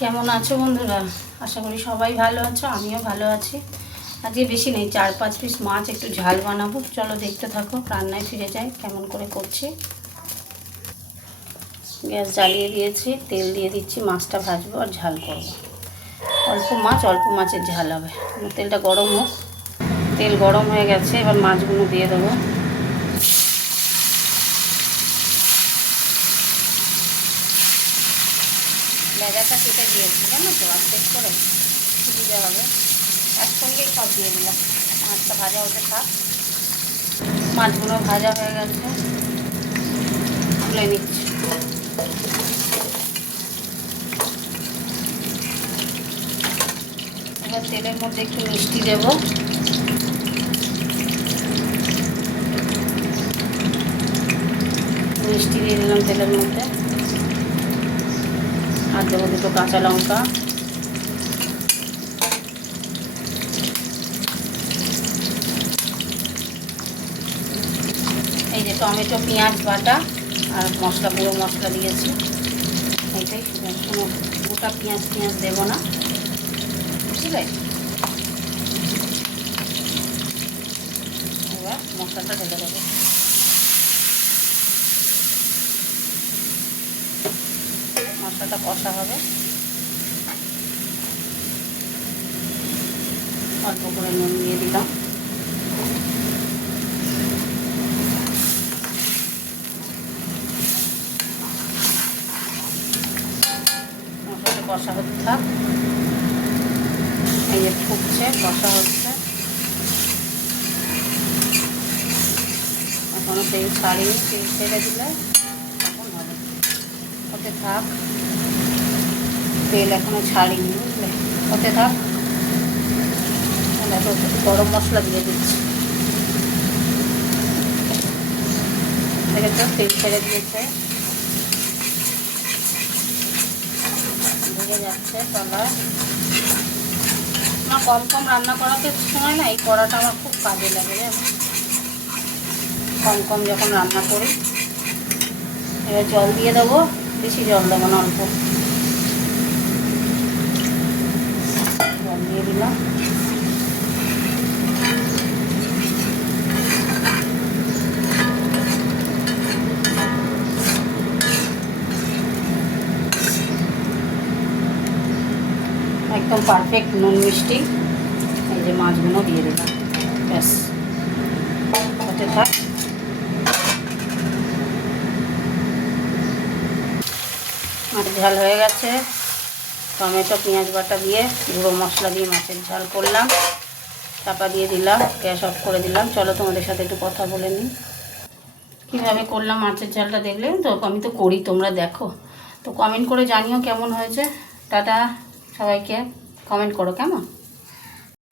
কেমন আছো বন্ধুরা? আশা করি সবাই ভালো আছো, আমিও ভালো আছি। আজকে বেশি নেই, 4-5 পিস মাছ একটু ঝাল বানাবো। চলো দেখতে থাকো, রান্নায় ফিরে যাই কেমন করে করছি। গ্যাস জ্বালিয়ে দিয়েছি, তেল দিয়ে দিচ্ছি, মাছটা ভাজবো আর ঝাল করবো। অল্প মাছের ঝাল হবে। তেলটা গরম হোক। তেল গরম হয়ে গেছে, এবার মাছগুলো দিয়ে দেবো। লেজাটা কেটে দিয়েছি, জানো তো, অর্ধেক করে সুবিধে হবে। একসঙ্গেই সব দিয়ে দিলাম। মাছটা ভাজা হতে থাক। মাছগুলো ভাজা হয়ে গেছে, তুলে নিচ্ছি। এবার তেলের মধ্যে একটু মিষ্টি দেব। মিষ্টি দিয়ে দিলাম তেলের মধ্যে, আর দেবো দুটো কাঁচা লঙ্কা। এই যে টমেটো, পেঁয়াজ বাটা আর মশলা, গুঁড়ো মশলা দিয়েছি। এইটাই, কোনো গোটা পেঁয়াজ দেবো না, বুঝলে? এবার মশলাটা ঢেলে দেবো। মশলাটা কষা হবে। অল্প করে নুন দিয়ে দিলাম। মশলাটা কষা হতে থাক। এই যে ফুটছে, কষা হচ্ছে, এখনো তেল ছাড়িয়ে, তেল ছেড়ে দিলে তখন হবে। হতে থাক, তেল এখনো ছাড়িনি, বুঝলে? হতে থাক। দেখো, গরম মশলা দিয়ে দিচ্ছি। দেখেছো, তেল ছেড়ে দিয়েছে, ভেজে যাচ্ছে তলায়। আমার কম রান্না করাতে সময় না, এই কড়াটা আমার খুব কাজে লাগে, জানো। কম যখন রান্না করি। এবার জল দিয়ে দেবো, বেশি জল দেবো না, অল্প জল দিয়ে দিলাম। একদম পারফেক্ট নুন মিষ্টি। এই যে মাছগুলো দিয়ে দিলাম, ব্যাস হতে থাক। মাছের ঝাল হয়ে গেছে। টমেটো, পেঁয়াজ বাটা দিয়ে, গুঁড়ো মশলা দিয়ে মাছের ঝাল করলাম। চাপা দিয়ে দিলাম, গ্যাস অফ করে দিলাম। চলো তোমাদের সাথে একটু কথা বলে নিই। কীভাবে করলাম মাছের ঝালটা দেখলে তো, আমি তো করি, তোমরা দেখো তো। কমেন্ট করে জানিও কেমন হয়েছে। টাটা সবাইকে, কমেন্ট করো কেমন।